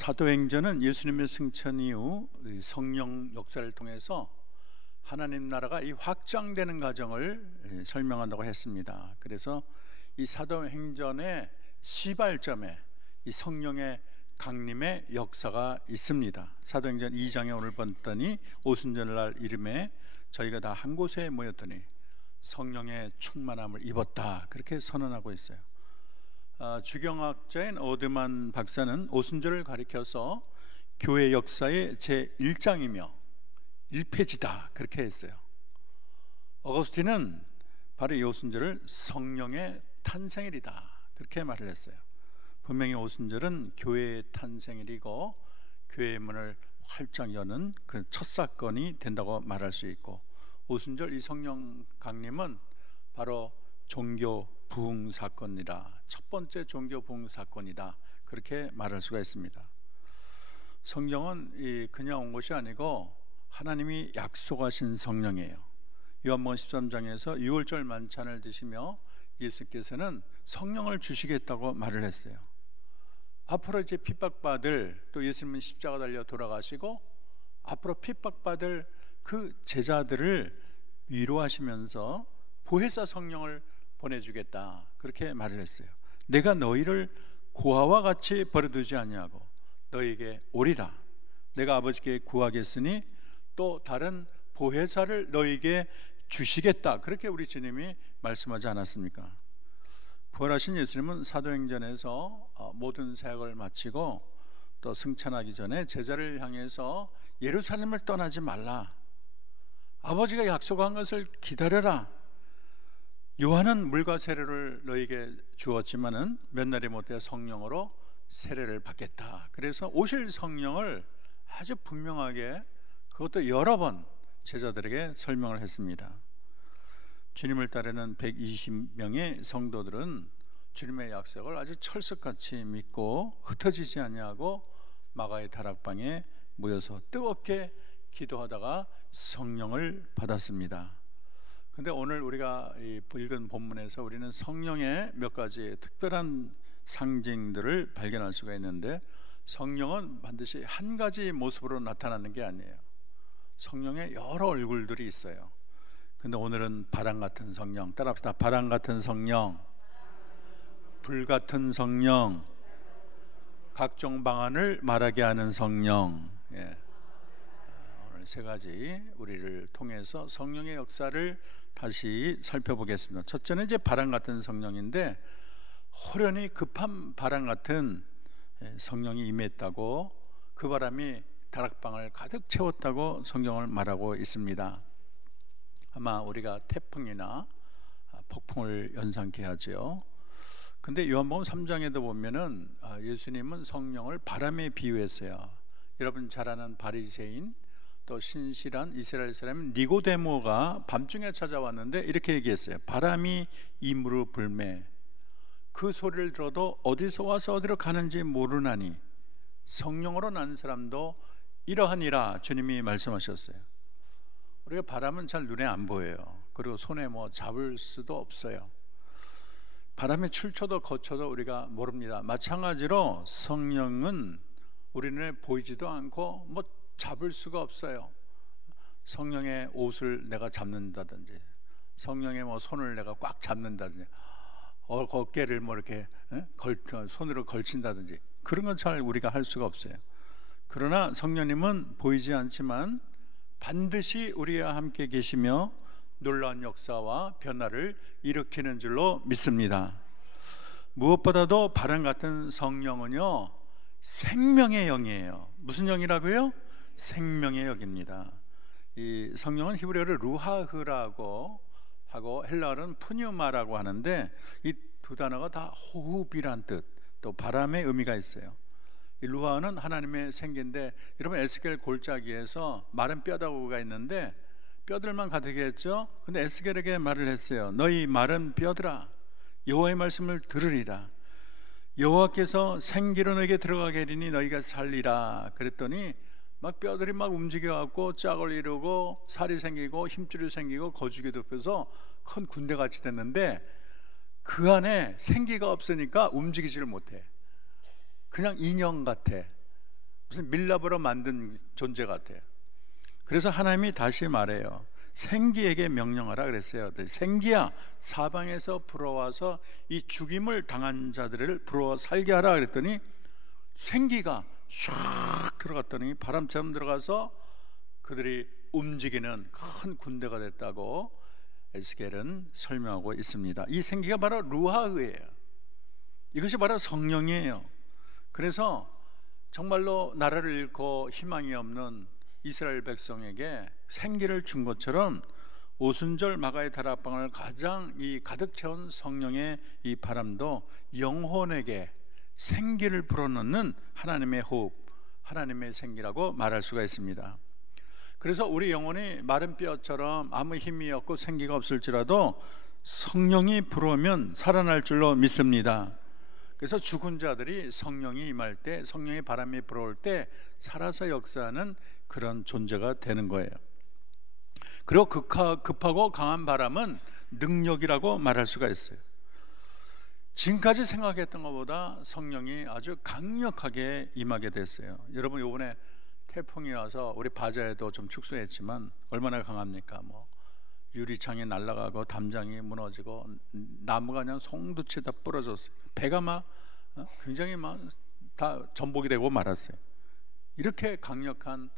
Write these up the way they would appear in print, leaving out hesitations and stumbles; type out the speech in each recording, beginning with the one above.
사도행전은 예수님의 승천 이후 성령 역사를 통해서 하나님 나라가 이 확장되는 과정을 설명한다고 했습니다. 그래서 이 사도행전의 시발점에 이 성령의 강림의 역사가 있습니다. 사도행전 2장에 오늘 봤더니 오순절날 이름에 저희가 다 한 곳에 모였더니 성령의 충만함을 입었다, 그렇게 선언하고 있어요. 주경학자인 오드만 박사는 오순절을 가리켜서 교회 역사의 제1장이며 1페이지다, 그렇게 했어요. 어거스틴은 바로 이 오순절을 성령의 탄생일이다, 그렇게 말을 했어요. 분명히 오순절은 교회의 탄생일이고 교회의 문을 활짝 여는 그 첫 사건이 된다고 말할 수 있고, 오순절 이 성령 강림은 바로 종교 부흥 사건이다, 첫 번째 종교 부흥 사건이다, 그렇게 말할 수가 있습니다. 성령은 그냥 온 것이 아니고 하나님이 약속하신 성령이에요. 요한복음 13장에서 6월절 만찬을 드시며 예수께서는 성령을 주시겠다고 말을 했어요. 앞으로 이제 핍박받을, 또 예수님은 십자가 달려 돌아가시고 앞으로 핍박받을 그 제자들을 위로하시면서 보혜사 성령을 보내주겠다, 그렇게 말을 했어요. 내가 너희를 고아와 같이 버려두지 아니하고 너희에게 오리라. 내가 아버지께 구하겠으니 또 다른 보혜사를 너희에게 주시겠다, 그렇게 우리 주님이 말씀하지 않았습니까? 부활하신 예수님은 사도행전에서 모든 사역을 마치고 또 승천하기 전에 제자를 향해서 예루살렘을 떠나지 말라, 아버지가 약속한 것을 기다려라. 요한은 물과 세례를 너희에게 주었지만은 몇 날이 못해 성령으로 세례를 받겠다. 그래서 오실 성령을 아주 분명하게, 그것도 여러 번 제자들에게 설명을 했습니다. 주님을 따르는 120명의 성도들은 주님의 약속을 아주 철석같이 믿고 흩어지지 아니하고 마가의 다락방에 모여서 뜨겁게 기도하다가 성령을 받았습니다. 근데 오늘 우리가 읽은 본문에서 우리는 성령의 몇 가지 특별한 상징들을 발견할 수가 있는데, 성령은 반드시 한 가지 모습으로 나타나는 게 아니에요. 성령의 여러 얼굴들이 있어요. 근데 오늘은 바람 같은 성령, 따라합시다. 바람 같은 성령, 불 같은 성령, 각종 방언을 말하게 하는 성령. 오늘 세 가지 우리를 통해서 성령의 역사를 다시 살펴보겠습니다. 첫째는 이제 바람 같은 성령인데, 호련히 급한 바람 같은 성령이 임했다고, 그 바람이 다락방을 가득 채웠다고 성경을 말하고 있습니다. 아마 우리가 태풍이나 폭풍을 연상케 하죠. 근데 요한복음 3장에도 보면은 예수님은 성령을 바람에 비유했어요. 여러분 잘 아는 바리새인, 또 신실한 이스라엘 사람 니고데모가 밤중에 찾아왔는데 이렇게 얘기했어요. 바람이 이무로 불매, 그 소리를 들어도 어디서 와서 어디로 가는지 모르나니 성령으로 난 사람도 이러하니라, 주님이 말씀하셨어요. 우리가 바람은 잘 눈에 안 보여요. 그리고 손에 잡을 수도 없어요. 바람의 출처도 거처도 우리가 모릅니다. 마찬가지로 성령은 우리 눈에 보이지도 않고 잡을 수가 없어요. 성령의 옷을 내가 잡는다든지, 성령의 손을 내가 꽉 잡는다든지, 어깨를 이렇게 손으로 걸친다든지, 그런 건 잘 우리가 할 수가 없어요. 그러나 성령님은 보이지 않지만 반드시 우리와 함께 계시며 놀라운 역사와 변화를 일으키는 줄로 믿습니다. 무엇보다도 바람 같은 성령은요, 생명의 영이에요. 무슨 영이라고요? 생명의 영입니다. 이 성령은 히브리어로 루하흐라고 하고 헬라어는 푸뉴마라고 하는데, 이 두 단어가 다 호흡이란 뜻, 또 바람의 의미가 있어요. 이 루하는 하나님의 생기인데, 여러분 에스겔 골짜기에서 마른 뼈다구가 있는데 뼈들만 가득했죠. 근데 에스겔에게 말을 했어요. 너희 마른 뼈들아, 여호와의 말씀을 들으리라. 여호와께서 생기로 너에게 들어가게 하리니 너희가 살리라. 그랬더니 뼈들이 움직여갖고 짝을 이루고 살이 생기고 힘줄이 생기고 거죽이 덮여서 큰 군대같이 됐는데, 그 안에 생기가 없으니까 움직이지를 못해. 그냥 인형 같아. 무슨 밀랍으로 만든 존재 같아요. 그래서 하나님이 다시 말해요. 생기에게 명령하라 그랬어요. 생기야, 사방에서 불어와서 이 죽임을 당한 자들을 불어 살게 하라 그랬더니 생기가 샥 들어갔더니 바람처럼 들어가서 그들이 움직이는 큰 군대가 됐다고 에스겔은 설명하고 있습니다. 이 생기가 바로 루하흐예요. 이것이 바로 성령이에요. 그래서 정말로 나라를 잃고 희망이 없는 이스라엘 백성에게 생기를 준 것처럼 오순절 마가의 다락방을 가장 이 가득 채운 성령의 이 바람도 영혼에게 생기를 불어넣는 하나님의 호흡, 하나님의 생기라고 말할 수가 있습니다. 그래서 우리 영혼이 마른 뼈처럼 아무 힘이 없고 생기가 없을지라도 성령이 불어오면 살아날 줄로 믿습니다. 그래서 죽은 자들이 성령이 임할 때, 성령의 바람이 불어올 때 살아서 역사하는 그런 존재가 되는 거예요. 그리고 급하고 강한 바람은 능력이라고 말할 수가 있어요. 지금까지 생각했던 것보다 성령이 아주 강력하게 임하게 됐어요. 여러분, 이번에 태풍이 와서 우리 바자에도 좀 축소했지만 얼마나 강합니까? 유리창이 날아가고 담장이 무너지고 나무가 그냥 송두치 다 부러졌어요. 배가 굉장히 다 전복이 되고 말았어요. 이렇게 강력한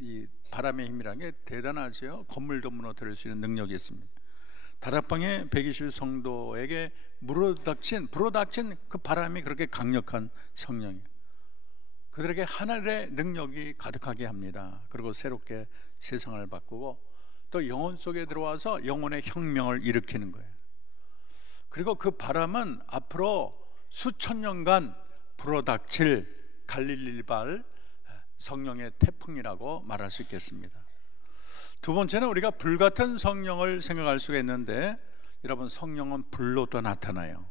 이 바람의 힘이라는 게 대단하죠. 건물도 무너뜨릴 수 있는 능력이 있습니다. 다락방의 120 성도에게 불어닥친 그 바람이 그렇게 강력한 성령이에요. 그들에게 하늘의 능력이 가득하게 합니다. 그리고 새롭게 세상을 바꾸고 또 영혼 속에 들어와서 영혼의 혁명을 일으키는 거예요. 그리고 그 바람은 앞으로 수천 년간 불어닥칠 갈릴리발 성령의 태풍이라고 말할 수 있겠습니다. 두 번째는 우리가 불같은 성령을 생각할 수가 있는데, 여러분, 성령은 불로도 나타나요.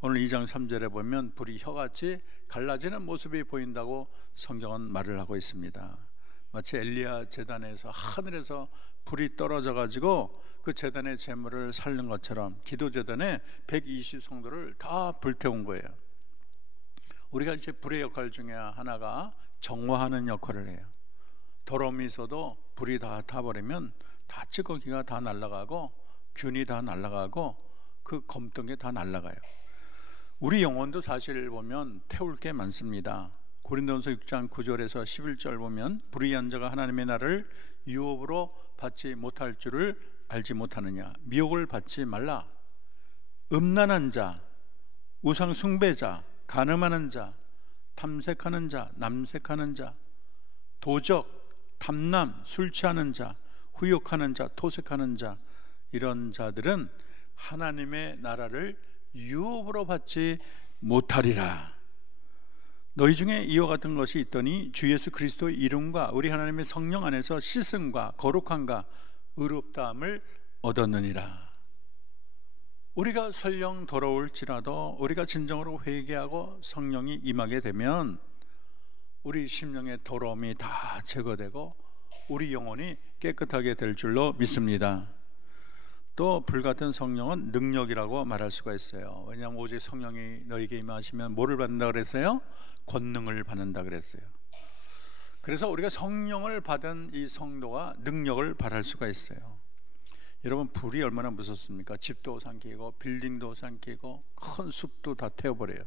오늘 2장 3절에 보면 불이 혀같이 갈라지는 모습이 보인다고 성경은 말을 하고 있습니다. 마치 엘리야 제단에서 하늘에서 불이 떨어져 가지고 그 제단의 제물을 살린 것처럼 기도 제단에 120 성도를 다 불태운 거예요. 우리가 이제 불의 역할 중에 하나가 정화하는 역할을 해요. 더러움이 있어도 불이 다 타버리면 다 찌꺼기가 다 날아가고 균이 다 날아가고 그 검던 게 다 날아가요. 우리 영혼도 사실 보면 태울 게 많습니다. 고린도전서 6장 9절에서 11절 보면 불의한 자가 하나님의 날을 유업으로 받지 못할 줄을 알지 못하느냐, 미혹을 받지 말라. 음란한 자, 우상 숭배자, 간음하는 자, 탐색하는 자, 남색하는 자, 도적, 탐남, 술 취하는 자, 후욕하는 자, 토색하는 자, 이런 자들은 하나님의 나라를 유업으로 받지 못하리라. 너희 중에 이와 같은 것이 있더니 주 예수 그리스도의 이름과 우리 하나님의 성령 안에서 씻음과 거룩함과 의롭다함을 얻었느니라. 우리가 설령 더러울지라도 우리가 진정으로 회개하고 성령이 임하게 되면 우리 심령의 더러움이 다 제거되고 우리 영혼이 깨끗하게 될 줄로 믿습니다. 또 불같은 성령은 능력이라고 말할 수가 있어요. 왜냐하면 오직 성령이 너에게 임하시면 뭐를 받는다 그랬어요? 권능을 받는다 그랬어요. 그래서 우리가 성령을 받은 이 성도가 능력을 발할 수가 있어요. 여러분, 불이 얼마나 무섭습니까? 집도 삼키고 빌딩도 삼키고 큰 숲도 다 태워버려요.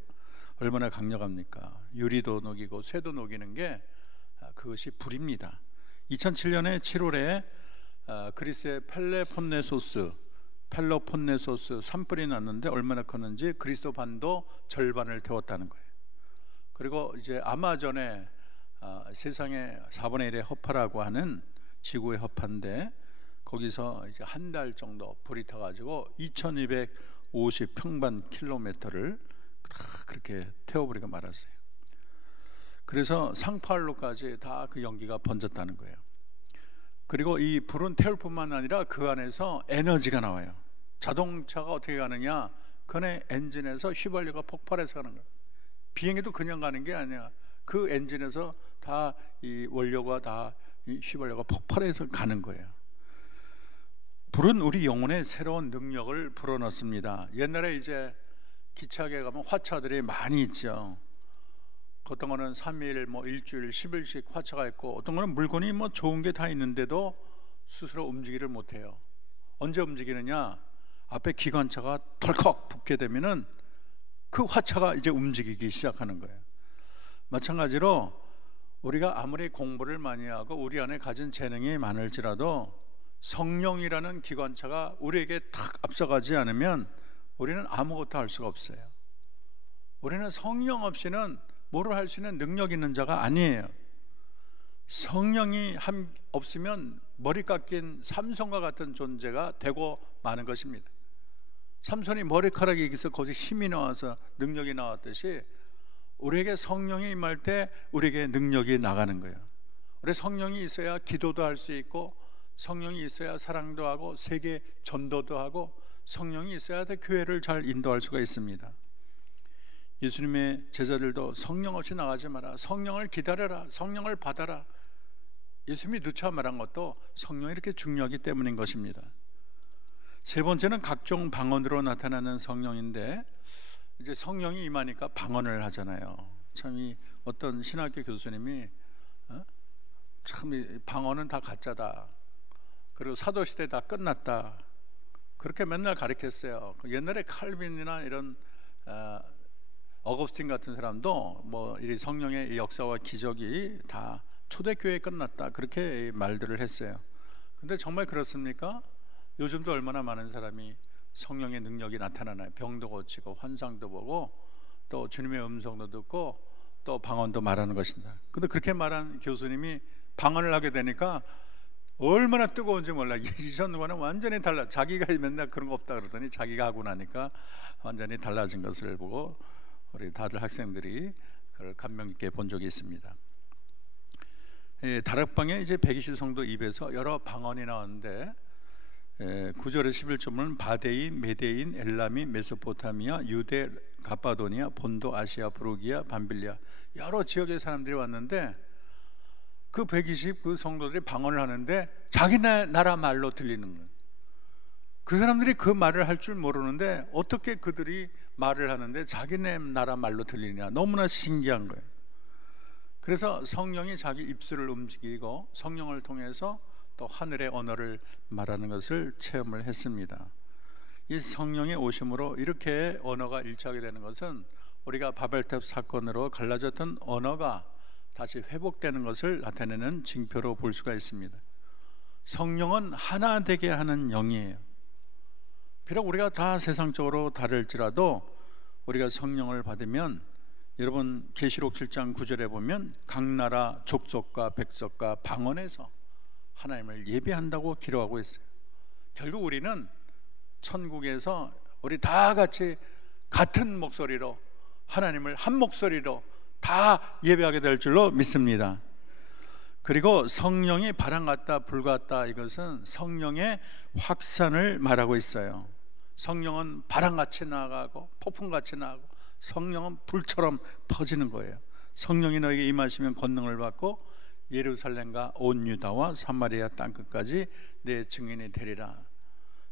얼마나 강력합니까? 유리도 녹이고 쇠도 녹이는 게 그것이 불입니다. 2007년에 7월에 그리스의 펠로폰네소스 산불이 났는데 얼마나 컸는지 그리스도 반도 절반을 태웠다는 거예요. 그리고 이제 아마존에 세상의 4분의 1의 허파라고 하는 지구의 허파인데 거기서 이제 한 달 정도 불이 타가지고 2250 평방킬로미터를 다 그렇게 태워버리고 말았어요. 그래서 상파울로까지 다 그 연기가 번졌다는 거예요. 그리고 이 불은 태울 뿐만 아니라 그 안에서 에너지가 나와요. 자동차가 어떻게 가느냐, 그 안에 엔진에서 휘발유가 폭발해서 가는 거예요. 비행기도 그냥 가는 게 아니야. 그 엔진에서 다 이 원료가 다 이 휘발유가 폭발해서 가는 거예요. 불은 우리 영혼에 새로운 능력을 불어넣습니다. 옛날에 이제 기차에 가면 화차들이 많이 있죠. 어떤 거는 3일, 뭐 일주일, 10일씩 화차가 있고, 어떤 거는 물건이 뭐 좋은 게 다 있는데도 스스로 움직이를 못해요. 언제 움직이느냐? 앞에 기관차가 덜컥 붙게 되면은 그 화차가 이제 움직이기 시작하는 거예요. 마찬가지로 우리가 아무리 공부를 많이 하고 우리 안에 가진 재능이 많을지라도 성령이라는 기관차가 우리에게 탁 앞서가지 않으면 우리는 아무것도 할 수가 없어요. 우리는 성령 없이는 뭐를 할 수 있는 능력 있는 자가 아니에요. 성령이 없으면 머리 깎인 삼손과 같은 존재가 되고 마는 것입니다. 삼손이 머리카락이 있어서 거기서 힘이 나와서 능력이 나왔듯이 우리에게 성령이 임할 때 우리에게 능력이 나가는 거예요. 우리 성령이 있어야 기도도 할 수 있고, 성령이 있어야 사랑도 하고, 세계 전도도 하고, 성령이 있어야 교회를 잘 인도할 수가 있습니다. 예수님의 제자들도 성령 없이 나가지 마라, 성령을 기다려라, 성령을 받아라. 예수님이 누차 말한 것도 성령이 이렇게 중요하기 때문인 것입니다. 세 번째는 각종 방언으로 나타나는 성령인데, 이제 성령이 임하니까 방언을 하잖아요. 참 이 어떤 신학교 교수님이 참 이 방언은 다 가짜다, 그리고 사도시대 다 끝났다, 그렇게 맨날 가르쳤어요. 옛날에 칼빈이나 이런 어거스틴 같은 사람도 뭐 이 성령의 역사와 기적이 다 초대교회에 끝났다, 그렇게 말들을 했어요. 근데 정말 그렇습니까? 요즘도 얼마나 많은 사람이 성령의 능력이 나타나나요? 병도 고치고 환상도 보고 또 주님의 음성도 듣고 또 방언도 말하는 것입니다. 근데 그렇게 말한 교수님이 방언을 하게 되니까 얼마나 뜨거운지 몰라. 이전과는 완전히 달라. 자기가 맨날 그런 거 없다 그러더니 자기가 하고 나니까 완전히 달라진 것을 보고 우리 다들 학생들이 그걸 감명 깊게 본 적이 있습니다. 다락방에 이제 120성도 입에서 여러 방언이 나왔는데 9절에서 11절은 바데인, 메데인, 엘라미, 메소포타미아, 유대, 가파도니아, 본도, 아시아, 부르기아, 밤빌리아, 여러 지역의 사람들이 왔는데 그 120 그 성도들이 방언을 하는데 자기네 나라 말로 들리는 거예요. 그 사람들이 그 말을 할 줄 모르는데 어떻게 그들이 말을 하는데 자기네 나라 말로 들리냐, 너무나 신기한 거예요. 그래서 성령이 자기 입술을 움직이고 성령을 통해서 또 하늘의 언어를 말하는 것을 체험을 했습니다. 이 성령의 오심으로 이렇게 언어가 일치하게 되는 것은 우리가 바벨탑 사건으로 갈라졌던 언어가 다시 회복되는 것을 나타내는 징표로 볼 수가 있습니다. 성령은 하나 되게 하는 영이에요. 비록 우리가 다 세상적으로 다를지라도 우리가 성령을 받으면, 여러분 계시록 7장 9절에 보면 각 나라 족속과 백성과 방언에서 하나님을 예배한다고 기록하고 있어요. 결국 우리는 천국에서 우리 다 같이 같은 목소리로 하나님을 한 목소리로 다 예배하게 될 줄로 믿습니다. 그리고 성령이 바람 같다 불 같다, 이것은 성령의 확산을 말하고 있어요. 성령은 바람같이 나가고 폭풍같이 나가고 성령은 불처럼 퍼지는 거예요. 성령이 너에게 임하시면 권능을 받고 예루살렘과 온 유다와 사마리아 땅끝까지 내 증인이 되리라.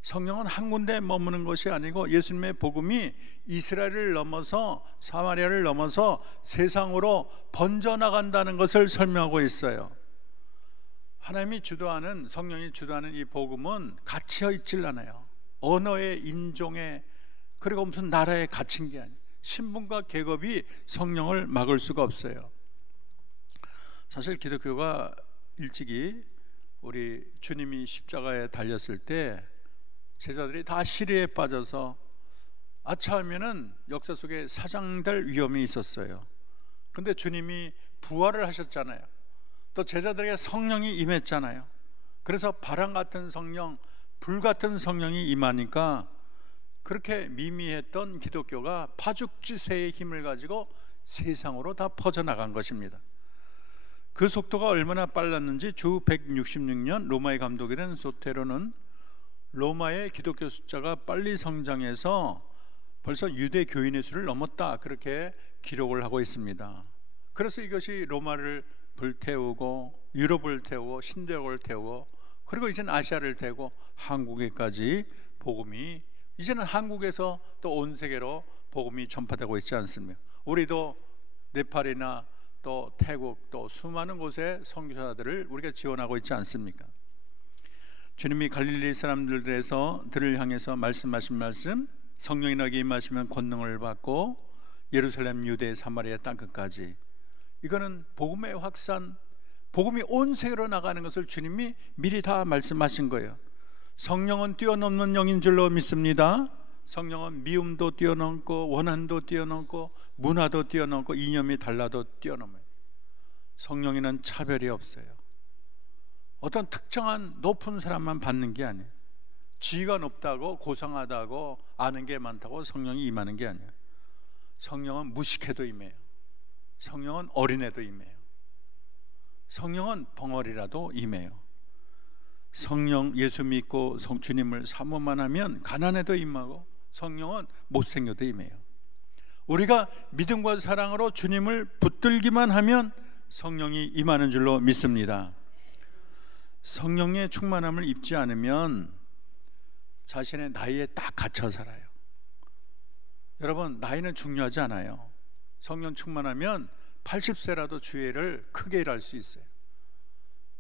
성령은 한 군데 머무는 것이 아니고 예수님의 복음이 이스라엘을 넘어서 사마리아를 넘어서 세상으로 번져나간다는 것을 설명하고 있어요. 하나님이 주도하는, 성령이 주도하는 이 복음은 갇혀 있질 않아요. 언어의, 인종의, 그리고 무슨 나라에 갇힌 게 아니에요. 신분과 계급이 성령을 막을 수가 없어요. 사실 기독교가 일찍이 우리 주님이 십자가에 달렸을 때 제자들이 다 시리에 빠져서 아차하면은 역사 속에 사장될 위험이 있었어요. 근데 주님이 부활을 하셨잖아요. 또 제자들에게 성령이 임했잖아요. 그래서 바람 같은 성령, 불 같은 성령이 임하니까 그렇게 미미했던 기독교가 파죽지세의 힘을 가지고 세상으로 다 퍼져나간 것입니다. 그 속도가 얼마나 빨랐는지 주 166년 로마의 감독이 된 소테로는 로마의 기독교 숫자가 빨리 성장해서 벌써 유대 교인의 수를 넘었다, 그렇게 기록을 하고 있습니다. 그래서 이것이 로마를 불태우고 유럽을 태우고 신대역을 태우고 그리고 이제는 아시아를 태우고 한국에까지 복음이, 이제는 한국에서 또 온 세계로 복음이 전파되고 있지 않습니까? 우리도 네팔이나 또 태국 또 수많은 곳에 선교사들을 우리가 지원하고 있지 않습니까? 주님이 갈릴리 사람들을 향해서 말씀하신 말씀, 성령이 너에게 임하시면 권능을 받고 예루살렘, 유대, 사마리아 땅끝까지, 이거는 복음의 확산, 복음이 온 세계로 나가는 것을 주님이 미리 다 말씀하신 거예요. 성령은 뛰어넘는 영인 줄로 믿습니다. 성령은 미움도 뛰어넘고 원한도 뛰어넘고 문화도 뛰어넘고 이념이 달라도 뛰어넘어요. 성령에는 차별이 없어요. 어떤 특정한 높은 사람만 받는 게 아니에요. 지위가 높다고 고상하다고 아는 게 많다고 성령이 임하는 게 아니에요. 성령은 무식해도 임해요. 성령은 어린애도 임해요. 성령은 벙어리라도 임해요. 성령 예수 믿고 주님을 사모만 하면 가난해도 임하고 성령은 못생겨도 임해요. 우리가 믿음과 사랑으로 주님을 붙들기만 하면 성령이 임하는 줄로 믿습니다. 성령의 충만함을 입지 않으면 자신의 나이에 딱 갇혀 살아요. 여러분, 나이는 중요하지 않아요. 성령 충만하면 80세라도 주일을 크게 일할 수 있어요.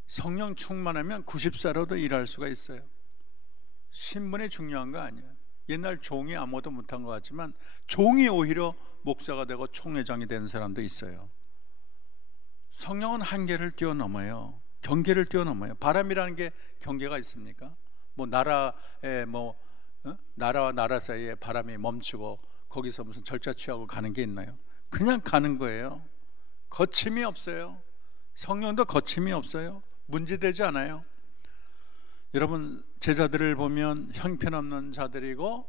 성령 충만하면 90세라도 일할 수가 있어요. 신분이 중요한 거 아니에요. 옛날 종이 아무것도 못한 것 같지만 종이 오히려 목사가 되고 총회장이 된 사람도 있어요. 성령은 한계를 뛰어넘어요. 경계를 뛰어넘어요. 바람이라는 게 경계가 있습니까? 나라와 나라 사이에 바람이 멈추고 거기서 무슨 절차 취하고 가는 게 있나요? 그냥 가는 거예요. 거침이 없어요. 성령도 거침이 없어요. 문제되지 않아요. 여러분, 제자들을 보면 형편없는 자들이고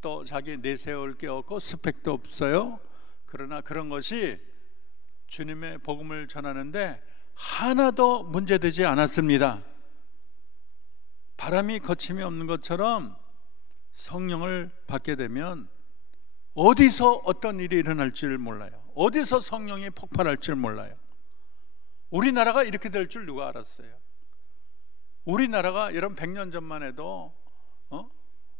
또 자기 내세울 게 없고 스펙도 없어요. 그러나 그런 것이 주님의 복음을 전하는데 하나도 문제되지 않았습니다. 바람이 거침이 없는 것처럼 성령을 받게 되면 어디서 어떤 일이 일어날 줄 몰라요. 어디서 성령이 폭발할 줄 몰라요. 우리나라가 이렇게 될 줄 누가 알았어요? 우리나라가 여러분 100년 전만 해도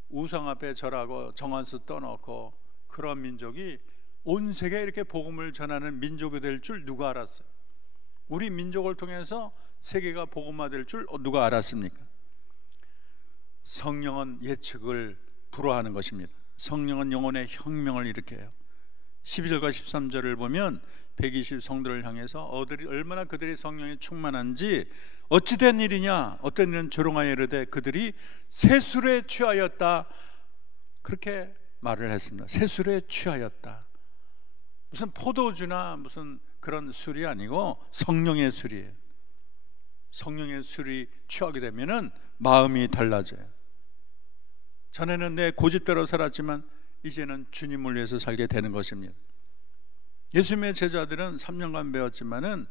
우상 앞에 절하고 정한수 떠놓고 그런 민족이 온 세계에 이렇게 복음을 전하는 민족이 될 줄 누가 알았어요? 우리 민족을 통해서 세계가 복음화될 줄 누가 알았습니까? 성령은 예측을 불허하는 것입니다. 성령은 영혼의 혁명을 일으켜요. 12절과 13절을 보면 120 성도를 향해서 얼마나 그들이 성령에 충만한지 어찌된 일이냐, 어떤 일은 조롱하여 이르되 그들이 세술에 취하였다, 그렇게 말을 했습니다. 세술에 취하였다. 무슨 포도주나 무슨 그런 술이 아니고 성령의 술이에요. 성령의 술이 취하게 되면은 마음이 달라져요. 전에는 내 고집대로 살았지만 이제는 주님을 위해서 살게 되는 것입니다. 예수님의 제자들은 3년간 배웠지만은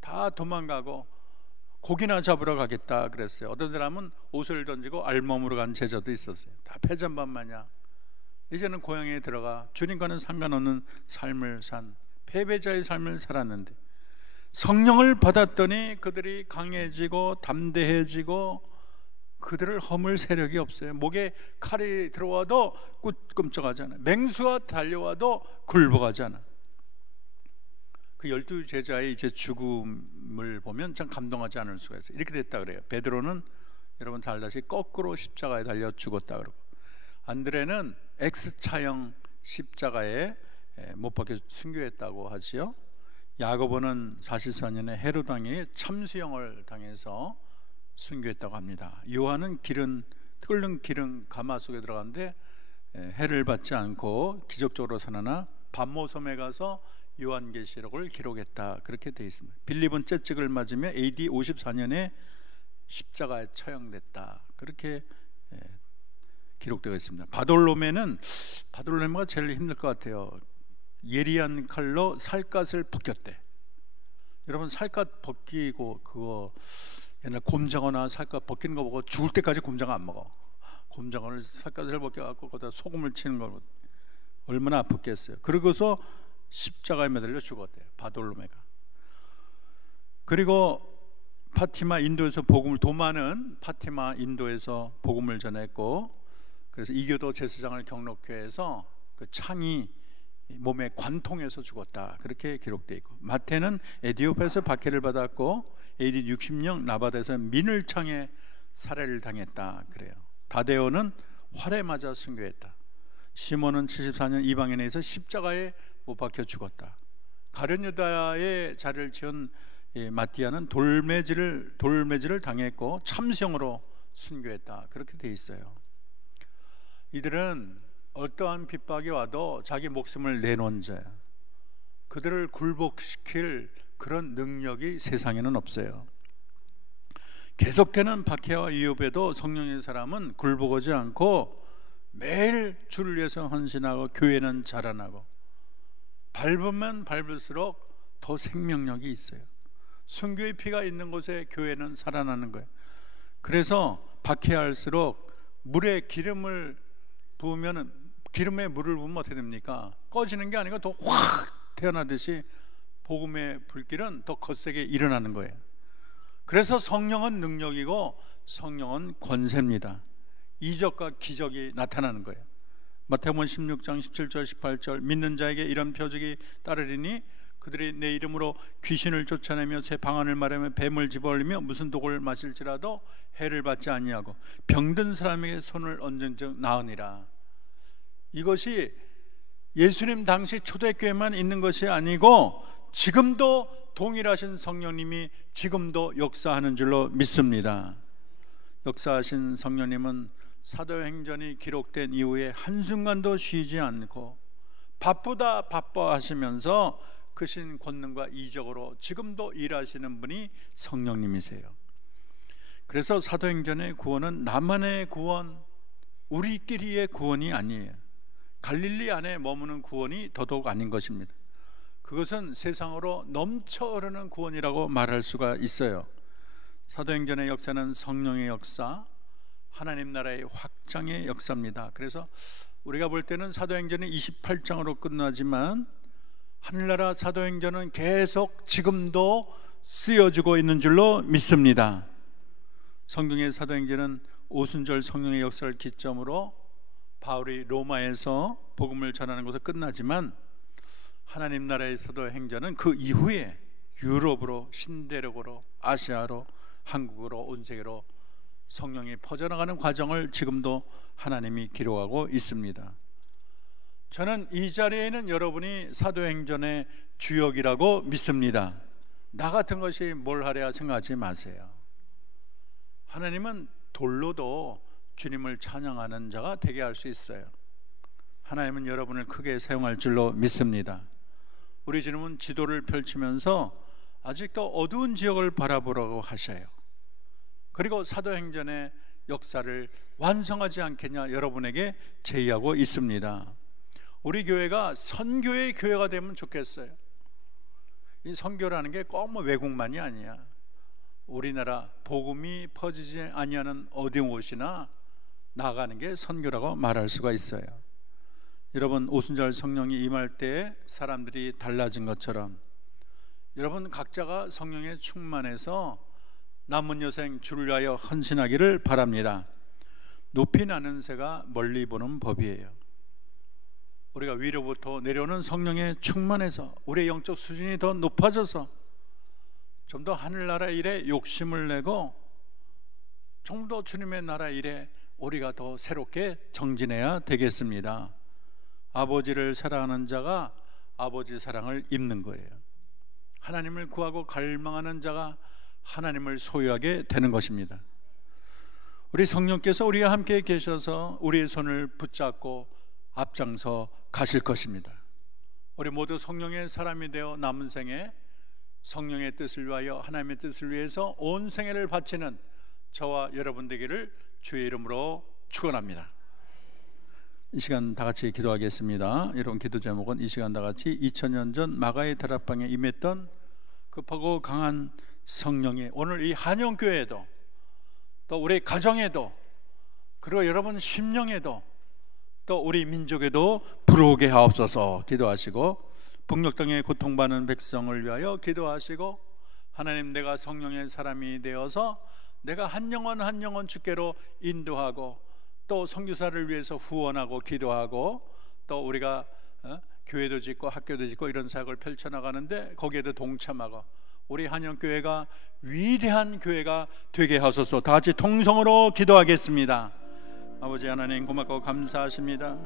다 도망가고 고기나 잡으러 가겠다 그랬어요. 어떤 사람은 옷을 던지고 알몸으로 간 제자도 있었어요. 다 패잔반 마냥 이제는 고향에 들어가 주님과는 상관없는 삶을 산 패배자의 삶을 살았는데 성령을 받았더니 그들이 강해지고 담대해지고 그들을 허물 세력이 없어요. 목에 칼이 들어와도 끔찍하지 않아요. 맹수가 달려와도 굴복하지 않아요. 그 12제자의 이제 죽음을 보면 참 감동하지 않을 수가 있어요. 이렇게 됐다 그래요. 베드로는 여러분 잘 아시다시피 거꾸로 십자가에 달려 죽었다 그러고, 안드레는 X차형 십자가에 못 박혀 순교했다고 하지요. 야고보는 44년에 헤롯 왕의 참수형을 당해서 순교했다고 합니다. 요한은 끓는 기름 가마 속에 들어갔는데 해를 받지 않고 기적적으로 살아나 반모섬에 가서 요한계시록을 기록했다, 그렇게 되어 있습니다. 빌립은 채찍을 맞으며 AD 54년에 십자가에 처형됐다, 그렇게 기록되어 있습니다. 바돌로메가 제일 힘들 것 같아요. 예리한 칼로 살갗을 벗겼대. 여러분, 살갗 벗기고 그거 옛날 곰장어나 살갗 벗기는 거 보고 죽을 때까지 곰장어 안 먹어. 곰장어를 살갗을 벗겨갖고 거기다 소금을 치는 걸 얼마나 아팠겠어요. 그러고서 십자가에 매달려 죽었대요, 바돌로메가. 그리고 파티마 인도에서 도마는 파티마 인도에서 복음을 전했고, 그래서 이교도 제사장을 경록회에서 그 창이 몸에 관통해서 죽었다, 그렇게 기록되어 있고, 마태는 에디오피아에서 박해를 받았고 AD 60년 나바다에서 민을창에 살해를 당했다 그래요. 다데오는 활에 맞아 순교했다. 시몬은 74년 이방인에서 십자가에 못 박혀 죽었다. 가룟 유다의 자리를 지은 마띠아는 돌매질을 당했고 참수형으로 순교했다, 그렇게 돼 있어요. 이들은 어떠한 핍박이 와도 자기 목숨을 내놓은 자야. 그들을 굴복시킬 그런 능력이 세상에는 없어요. 계속되는 박해와 위협에도 성령의 사람은 굴복하지 않고 매일 주를 위해서 헌신하고 교회는 자라나고, 밟으면 밟을수록 더 생명력이 있어요. 순교의 피가 있는 곳에 교회는 살아나는 거예요. 그래서 박해할수록 물에 기름을 부으면, 기름에 물을 부으면 어떻게 됩니까? 꺼지는 게 아니고 더 확 태어나듯이 복음의 불길은 더 거세게 일어나는 거예요. 그래서 성령은 능력이고 성령은 권세입니다. 이적과 기적이 나타나는 거예요. 마태복음 16장 17절 18절, 믿는 자에게 이런 표적이 따르리니 그들이 내 이름으로 귀신을 쫓아내며 새 방언을 말하며 뱀을 집어올리며 무슨 독을 마실지라도 해를 받지 아니하고 병든 사람에게 손을 얹은 즉 나으니라. 이것이 예수님 당시 초대교회만 있는 것이 아니고 지금도 동일하신 성령님이 지금도 역사하는 줄로 믿습니다. 역사하신 성령님은 사도행전이 기록된 이후에 한순간도 쉬지 않고 바쁘다 하시면서 그 신 권능과 이적으로 지금도 일하시는 분이 성령님이세요. 그래서 사도행전의 구원은 나만의 구원, 우리끼리의 구원이 아니에요. 갈릴리 안에 머무는 구원이 더더욱 아닌 것입니다. 그것은 세상으로 넘쳐 흐르는 구원이라고 말할 수가 있어요. 사도행전의 역사는 성령의 역사, 하나님 나라의 확장의 역사입니다. 그래서 우리가 볼 때는 사도행전이 28장으로 끝나지만 하늘나라 사도행전은 계속 지금도 쓰여지고 있는 줄로 믿습니다. 성경의 사도행전은 오순절 성령의 역사를 기점으로 바울이 로마에서 복음을 전하는 것으로 끝나지만 하나님 나라의 사도행전은 그 이후에 유럽으로, 신대륙으로, 아시아로, 한국으로, 온 세계로 성령이 퍼져나가는 과정을 지금도 하나님이 기록하고 있습니다. 저는 이 자리에 있는 여러분이 사도행전의 주역이라고 믿습니다. 나 같은 것이 뭘 하랴 생각하지 마세요. 하나님은 돌로도 주님을 찬양하는 자가 되게 할 수 있어요. 하나님은 여러분을 크게 사용할 줄로 믿습니다. 우리 주님은 지도를 펼치면서 아직도 어두운 지역을 바라보라고 하셔요. 그리고 사도행전의 역사를 완성하지 않겠냐 여러분에게 제의하고 있습니다. 우리 교회가 선교의 교회가 되면 좋겠어요. 이 선교라는 게 꼭 뭐 외국만이 아니야. 우리나라 복음이 퍼지지 아니하는 어디 곳이나 나가는 게 선교라고 말할 수가 있어요. 여러분, 오순절 성령이 임할 때 사람들이 달라진 것처럼 여러분 각자가 성령에 충만해서 남은 여생 주를 위하여 헌신하기를 바랍니다. 높이 나는 새가 멀리 보는 법이에요. 우리가 위로부터 내려오는 성령에 충만해서 우리의 영적 수준이 더 높아져서 좀 더 하늘나라 일에 욕심을 내고 좀 더 주님의 나라 일에 우리가 더 새롭게 정진해야 되겠습니다. 아버지를 사랑하는 자가 아버지 사랑을 입는 거예요. 하나님을 구하고 갈망하는 자가 하나님을 소유하게 되는 것입니다. 우리 성령께서 우리와 함께 계셔서 우리의 손을 붙잡고 앞장서 가실 것입니다. 우리 모두 성령의 사람이 되어 남은 생에 성령의 뜻을 위하여 하나님의 뜻을 위해서 온 생애를 바치는 저와 여러분 되기를 주의 이름으로 축원합니다. 이 시간 다 같이 기도하겠습니다. 여러분, 기도 제목은 이 시간 다 같이 2000년 전 마가의 다락방에 임했던 급하고 강한 성령이 오늘 이 한영교회에도 또 우리 가정에도 그리고 여러분 심령에도 또 우리 민족에도 불어오게 하옵소서 기도하시고, 북녘 땅에 고통받는 백성을 위하여 기도하시고, 하나님, 내가 성령의 사람이 되어서 내가 한 영혼 주께로 인도하고 또 선교사를 위해서 후원하고 기도하고 또 우리가 교회도 짓고 학교도 짓고 이런 사역을 펼쳐나가는데 거기에도 동참하고 우리 한영교회가 위대한 교회가 되게 하소서. 다 같이 통성으로 기도하겠습니다. 아버지 하나님 고맙고 감사하십니다.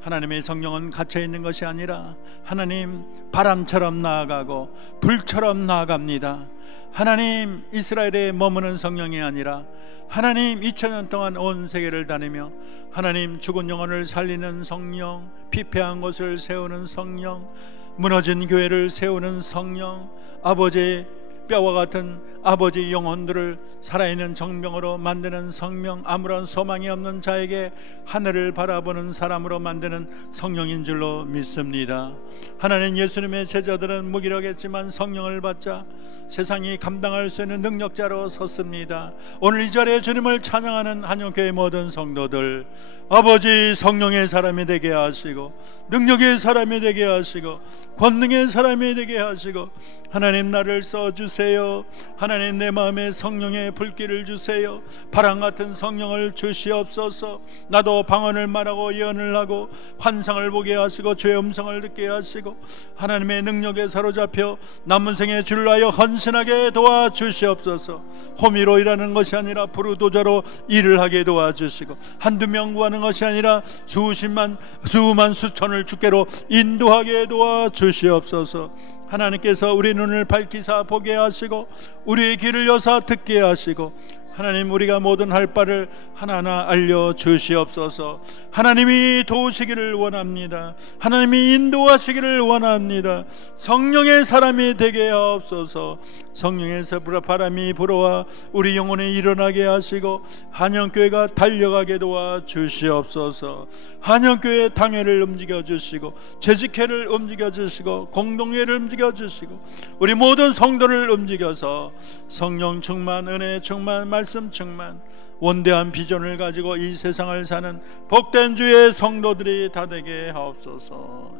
하나님의 성령은 갇혀있는 것이 아니라 하나님 바람처럼 나아가고 불처럼 나아갑니다. 하나님 이스라엘에 머무는 성령이 아니라 하나님 2000년 동안 온 세계를 다니며 하나님 죽은 영혼을 살리는 성령, 피폐한 곳을 세우는 성령, 무너진 교회를 세우는 성령, 아버지의 뼈와 같은 아버지 영혼들을 살아있는 정병으로 만드는 성령, 아무런 소망이 없는 자에게 하늘을 바라보는 사람으로 만드는 성령인 줄로 믿습니다. 하나님 예수님의 제자들은 무기력했지만 성령을 받자 세상이 감당할 수 있는 능력자로 섰습니다. 오늘 이 자리에 주님을 찬양하는 한영교회 모든 성도들, 아버지 성령의 사람이 되게 하시고 능력의 사람이 되게 하시고 권능의 사람이 되게 하시고 하나님 나를 써주세요. 하나님 내 마음에 성령의 불길을 주세요. 바람같은 성령을 주시옵소서. 나도 방언을 말하고 예언을 하고 환상을 보게 하시고 주의 음성을 듣게 하시고 하나님의 능력에 사로잡혀 남은 생에 주를 하여 헌신하게 도와주시옵소서. 호미로 일하는 것이 아니라 부르도자로 일을 하게 도와주시고 한두 명 구하는 것이 아니라 수만 수천을 주께로 인도하게 도와주시옵소서. 하나님께서 우리 눈을 밝히사 보게 하시고 우리의 귀를 여사 듣게 하시고 하나님 우리가 모든 할 바를 하나하나 알려주시옵소서. 하나님이 도우시기를 원합니다. 하나님이 인도하시기를 원합니다. 성령의 사람이 되게 하옵소서. 성령에서 바람이 불어와 우리 영혼에 일어나게 하시고 한영교회가 달려가게 도와주시옵소서. 한영교회 당회를 움직여주시고 재직회를 움직여주시고 공동회를 움직여주시고 우리 모든 성도를 움직여서 성령 충만, 은혜 충만, 말씀 충만, 원대한 비전을 가지고 이 세상을 사는 복된 주의 성도들이 다 되게 하옵소서.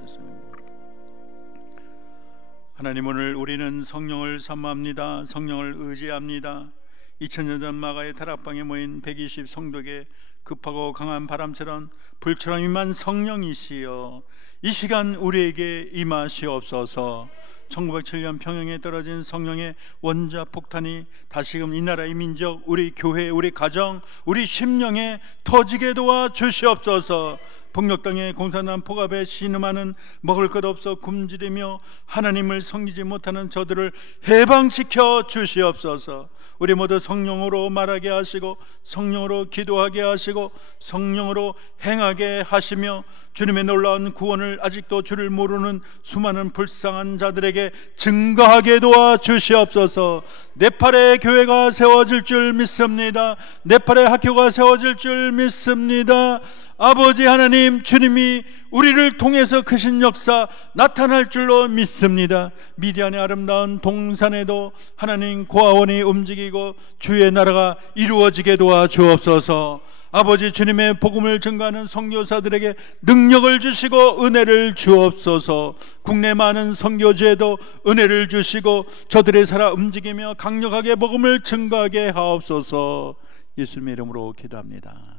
하나님 오늘 우리는 성령을 사모합니다. 성령을 의지합니다. 2000년 전 마가의 다락방에 모인 120 성도에게 급하고 강한 바람처럼 불처럼 임한 성령이시여 이 시간 우리에게 임하시옵소서. 1907년 평양에 떨어진 성령의 원자 폭탄이 다시금 이 나라의 민족, 우리 교회, 우리 가정, 우리 심령에 터지게 도와주시옵소서. 북녘땅에 공산당 폭압에 신음하는 먹을 것 없어 굶주리며 하나님을 섬기지 못하는 저들을 해방시켜 주시옵소서. 우리 모두 성령으로 말하게 하시고 성령으로 기도하게 하시고 성령으로 행하게 하시며 주님의 놀라운 구원을 아직도 주를 모르는 수많은 불쌍한 자들에게 증거하게 도와주시옵소서. 네팔의 교회가 세워질 줄 믿습니다. 네팔의 학교가 세워질 줄 믿습니다. 아버지 하나님, 주님이 우리를 통해서 크신 역사 나타날 줄로 믿습니다. 미디안의 아름다운 동산에도 하나님 고아원이 움직이고 주의 나라가 이루어지게 도와주옵소서. 아버지 주님의 복음을 증거하는 선교사들에게 능력을 주시고 은혜를 주옵소서. 국내 많은 선교지에도 은혜를 주시고 저들의 살아 움직이며 강력하게 복음을 증거하게 하옵소서. 예수님의 이름으로 기도합니다.